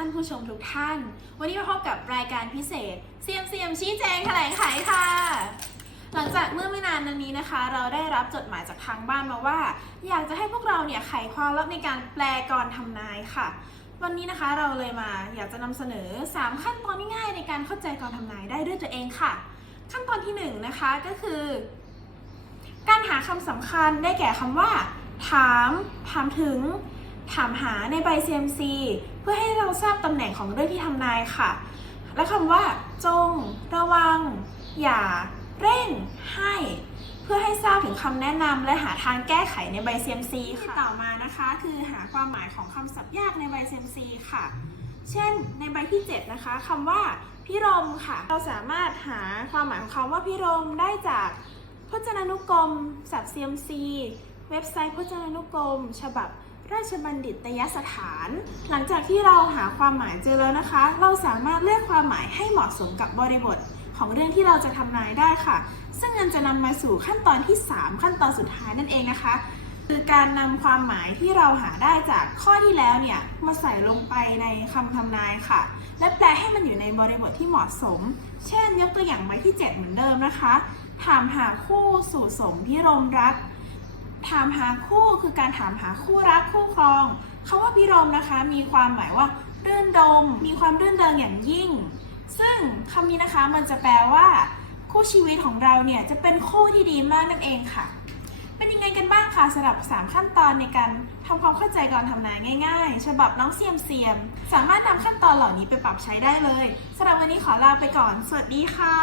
ท่านผู้ชมทุกท่าน วันนี้มาพบกับรายการพิเศษ CMCM ชี้แจงแถลงไขค่ะ หลังจากเมื่อไม่นานนี้นะคะ เราได้รับจดหมายจากทางบ้านมาว่า อยากจะให้พวกเราเนี่ยไขความลับในการแปลกรทำนายค่ะ วันนี้นะคะเราเลยมาอยากจะนำเสนอ 3 ขั้นตอนง่ายๆในการเข้าใจกรทำนายได้ด้วยตัวเองค่ะ ขั้นตอนที่1นะคะก็คือ การหาคำสำคัญได้แก่คำว่า ถามถามถึง ถามหาในใบ CMC เพื่อให้เราทราบตำแหน่งของเรื่องที่ทำนายค่ะ และคำว่า จง ระวัง อย่า เร่ง ให้ เพื่อให้ทราบถึงคำแนะนำและหาทางแก้ไขในใบ CMC ค่ะต่อมานะคะ คือหาความหมายของคำศัพท์ยากในใบ CMC ค่ะ เช่น ในใบที่ 7 นะคะคำว่าพิรมค่ะ เราสามารถหาความหมายของคำว่าพิรมได้จากพจนานุกรม ศัพท์ CMC เว็บไซต์พจนานุกรม ฉบับ ราชบัณฑิตยสถาน หลังจากที่เราหาความหมายเจอแล้วนะคะ เราสามารถเลือกความหมายให้เหมาะสมกับบริบทของเรื่องที่เราจะทำนายได้ค่ะ ซึ่งมันจะนำมาสู่ขั้นตอนที่ 3 ขั้นตอนสุดท้ายนั่นเองนะคะ คือการนำความหมายที่เราหาได้จากข้อที่แล้วเนี่ยมาใส่ลงไปในคำทำนายค่ะ และแปลให้มันอยู่ในบริบทที่เหมาะสม เช่น ยกตัวอย่างใบที่ 7 เหมือนเดิมนะคะ ถามหาคู่สู่สมพิรมรัก ถามหาคู่คือการถามหาคู่รักคู่ครองคำว่าพิรมนะคะ มีความหมายว่ารื่นดม มีความรื่นเริงอย่างยิ่ง ซึ่งคำนี้นะคะมันจะแปลว่า คู่ชีวิตของเราเนี่ยจะเป็นคู่ที่ดีมากนั่นเองค่ะ เป็นยังไงกันบ้างคะสำหรับ 3 ขั้นตอนในการทำความเข้าใจก่อนทำนายง่าย ๆ ฉบับน้องเซียมเซียม สามารถนำขั้นตอนเหล่านี้ไปปรับใช้ได้เลยสำหรับวันนี้ขอลาไปก่อน สวัสดีค่ะ